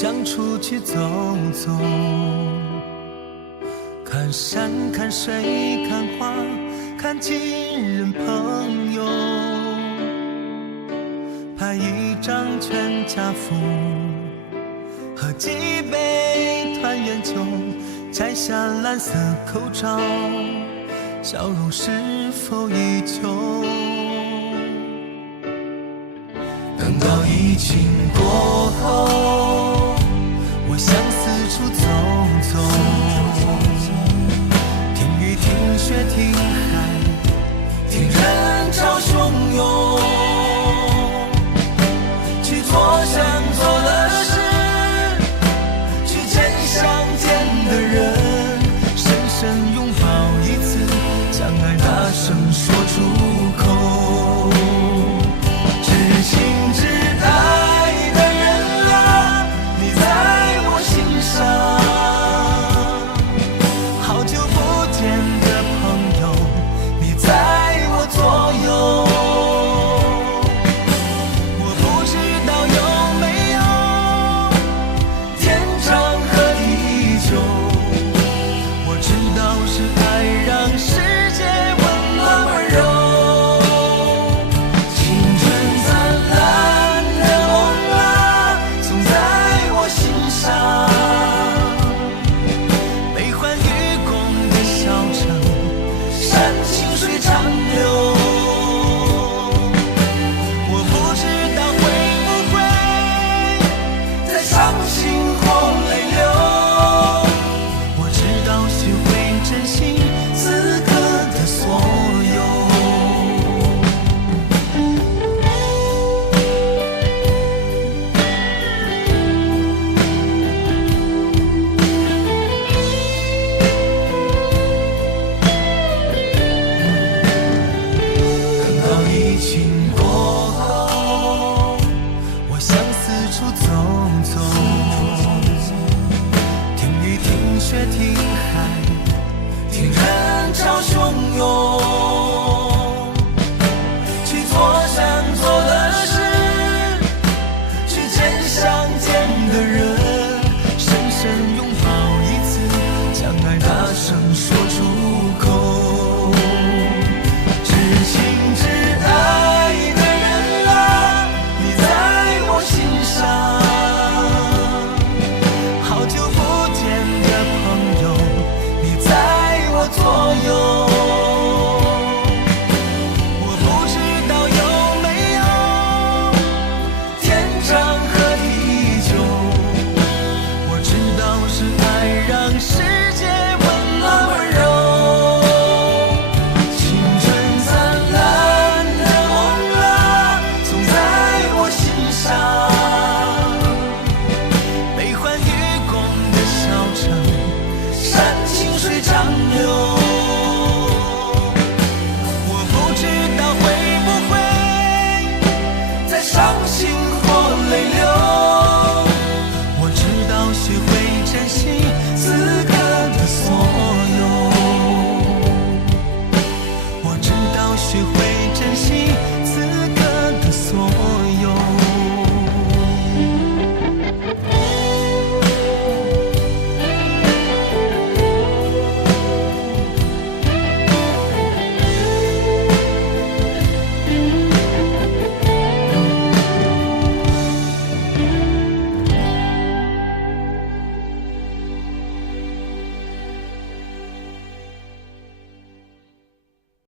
想出去走走，看山看水看花看亲人朋友，拍一张全家福，喝几杯团圆酒，摘下蓝色口罩，笑容是否依旧？等到疫情过后，我想四处走走，听雨听雪听海听人潮汹涌，去做想做的事，去见想见的人，深深拥抱一次，将爱大声说出口。知情知爱的人啊，你在我心上，好久不见的朋友，你在我左右。我不知道有没有天长和地久，我知道是爱让世界温暖温柔。学会珍惜